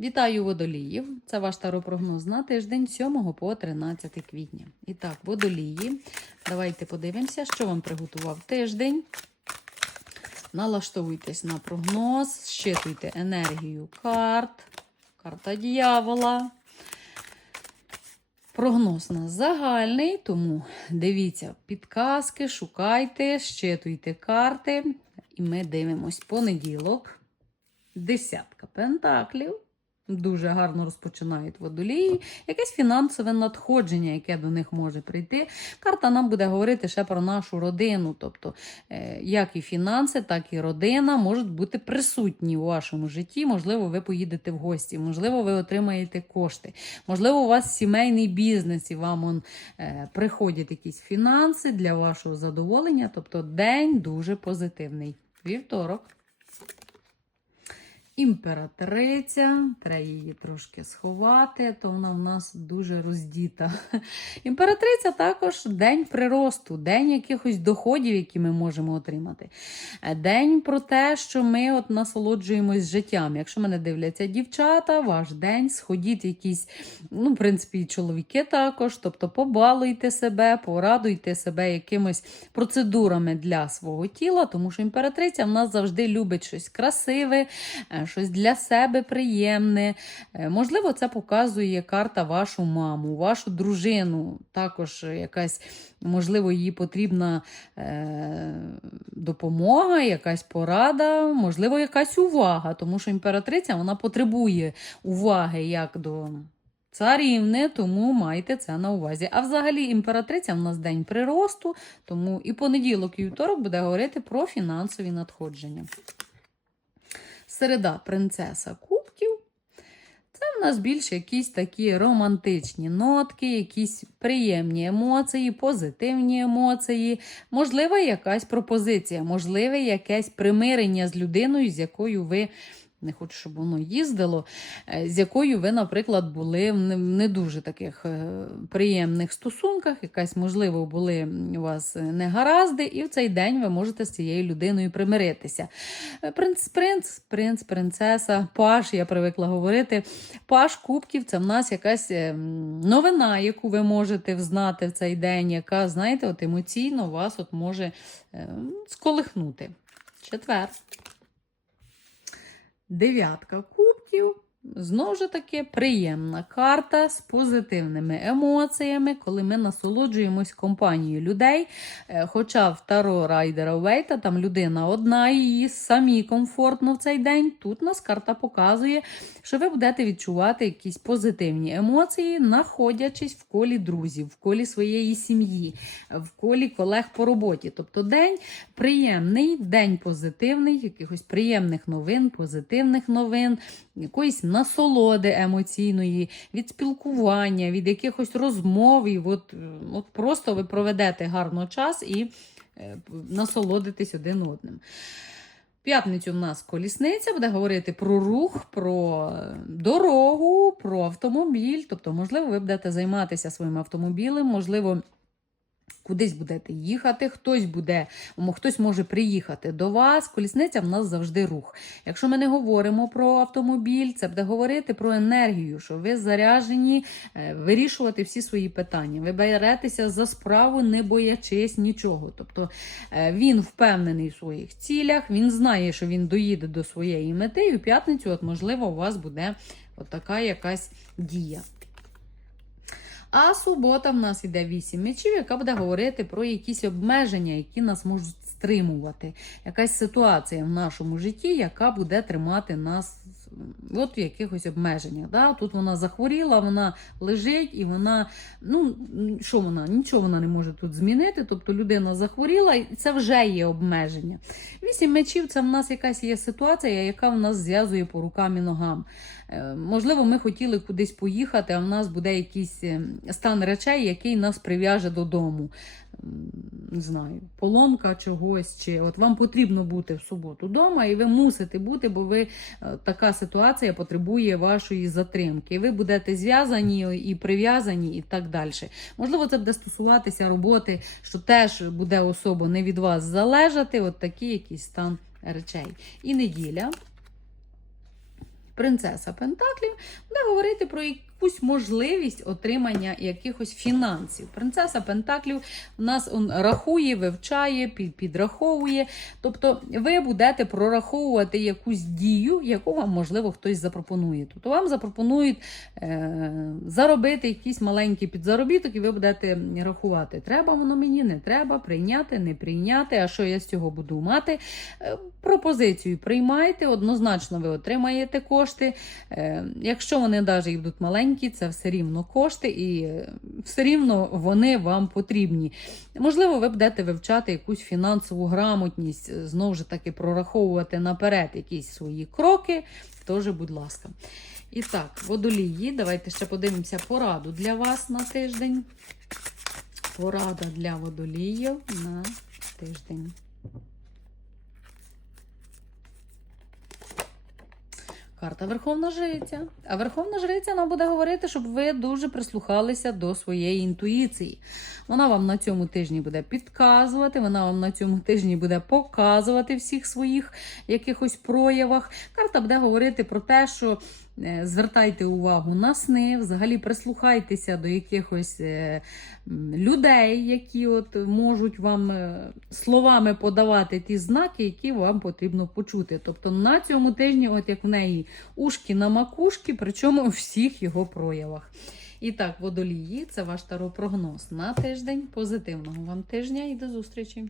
Вітаю водоліїв! Це ваш таропрогноз на тиждень 7 по 13 квітня. І так, водолії. Давайте подивимося, що вам приготував тиждень. Налаштовуйтесь на прогноз, щитуйте енергію карт, карта дьявола. Прогноз нас загальний, тому дивіться підказки, шукайте, щитуйте карти. І ми дивимось понеділок. Десятка пентаклів. Дуже гарно розпочинають водолії. Якесь фінансове надходження, яке до них може прийти. Карта нам буде говорити ще про нашу родину. Тобто, е, як і фінанси, так і родина можуть бути присутні у вашому житті. Можливо, ви поїдете в гості, можливо, ви отримаєте кошти. Можливо, у вас сімейний бізнес і вам он, е, приходять якісь фінанси для вашого задоволення. Тобто, день дуже позитивний. Вівторок. Імператриця, треба її трошки сховати, то вона в нас дуже роздіта. Імператриця також день приросту, день якихось доходів, які ми можемо отримати. Е, День про те, що ми от насолоджуємось життям. Якщо мене дивляться дівчата, ваш день, сходіть якісь, ну, в принципі, і чоловіки також. Тобто побалуйте себе, порадуйте себе якимись процедурами для свого тіла, тому що імператриця в нас завжди любить щось красиве. Щось для себе приємне. Е, Можливо, це показує карта вашу маму, вашу дружину. Також якась, можливо, їй потрібна е, допомога, якась порада, можливо, якась увага, тому що імператриця вона потребує уваги як до. Царівни, тому майте це на увазі. А взагалі імператриця в нас день приросту, тому і понеділок, і вівторок буде говорити про фінансові надходження. Середа принцеса кубків. Це в нас більше якісь такі романтичні нотки, якісь приємні емоції, позитивні емоції, можливо, якась пропозиція, можливе якесь примирення з людиною, з якою ви. Не хочу, щоб воно їздило, е, з якою ви, наприклад, були в не- дуже таких е, приємних стосунках, якась, можливо, були у вас негаразди, і в цей день ви можете з цією людиною примиритися. Е, Принц, принц, принц, принцеса, паш, я привикла говорити. Паш кубків це в нас якась е, новина, яку ви можете взнати в цей день, яка, знаєте, от емоційно вас от може е, сколихнути. Четвер. Дев'ятка кубків. Знову ж таки, приємна карта з позитивними емоціями, коли ми насолоджуємось компанією людей. Е, Хоча в Таро Райдера Вейта там людина одна, і їй самі комфортно в цей день. Тут нас карта показує, що ви будете відчувати якісь позитивні емоції, знаходячись в колі друзів, в колі своєї сім'ї, в колі колег по роботі. Тобто день приємний, день позитивний, якихось приємних новин, позитивних новин, якоїсь насолоди емоційної, від спілкування, від якихось розмов. І от, е, от просто ви проведете гарно час і е, насолодитесь один одним. П'ятницю в нас колісниця буде говорити про рух, про е, дорогу, про автомобіль. Тобто, можливо, ви будете займатися своїм автомобілем, можливо, кудись будете їхати, хтось буде, хтось може приїхати до вас. Колісниця в нас завжди рух. Якщо ми не говоримо про автомобіль, це буде говорити про енергію, що ви заряжені е, вирішувати всі свої питання. Ви беретеся за справу, не боячись нічого. Тобто е, він впевнений в своїх цілях, він знає, що він доїде до своєї мети, і в п'ятницю, от, можливо, у вас буде от така якась дія. А субота в нас іде 8 мечів, яка буде говорити про якісь обмеження, які нас можуть стримувати. Якась ситуація в нашому житті, яка буде тримати нас от в якихось обмеженнях. Да? Тут вона захворіла, вона лежить і вона, ну що вона? Нічого вона не може тут змінити. Тобто людина захворіла, і це вже є обмеження. Вісім мечів це в нас якась є ситуація, яка в нас зв'язує по рукам і ногам. Е, Можливо, ми хотіли кудись поїхати, а в нас буде якийсь е, стан речей, який нас прив'яже додому. Не знаю, поломка чогось, чи от вам потрібно бути в суботу вдома, і ви мусите бути, бо ви е, така ситуація потребує вашої затримки. Ви будете зв'язані і прив'язані, і так далі. Можливо, це буде стосуватися роботи, що теж буде особа не від вас залежати, от такий якийсь стан речей. І неділя. Принцеса Пентаклів, буде говорити про якусь можливість отримання якихось фінансів. Принцеса Пентаклів нас он, рахує, вивчає, під, підраховує. Тобто ви будете прораховувати якусь дію, яку вам, можливо, хтось запропонує. Тобто вам запропонують е, заробити якийсь маленький підзаробіток, і ви будете рахувати, треба воно мені, не треба, прийняти, не прийняти, а що я з цього буду мати. Е, пропозицію приймайте, однозначно ви отримаєте кошти. Е, якщо вони навіть будуть маленькі, це все рівно кошти, і е, все рівно вони вам потрібні. Можливо, ви будете вивчати якусь фінансову грамотність, е, знову ж таки прораховувати наперед якісь свої кроки. Тож, будь ласка. І так, водолії, давайте ще подивимося пораду для вас на тиждень. Порада для водоліїв на тиждень. Карта Верховна Жриця. А Верховна Жриця нам буде говорити, щоб ви дуже прислухалися до своєї інтуїції. Вона вам на цьому тижні буде підказувати, вона вам на цьому тижні буде показувати всіх своїх якихось проявах. Карта буде говорити про те, що звертайте увагу на сни, взагалі прислухайтеся до якихось е, людей, які от можуть вам е, словами подавати ті знаки, які вам потрібно почути. Тобто на цьому тижні, от як в неї ушки на макушки, причому у всіх його проявах. І так, водолії, це ваш таропрогноз на тиждень. Позитивного вам тижня і до зустрічі!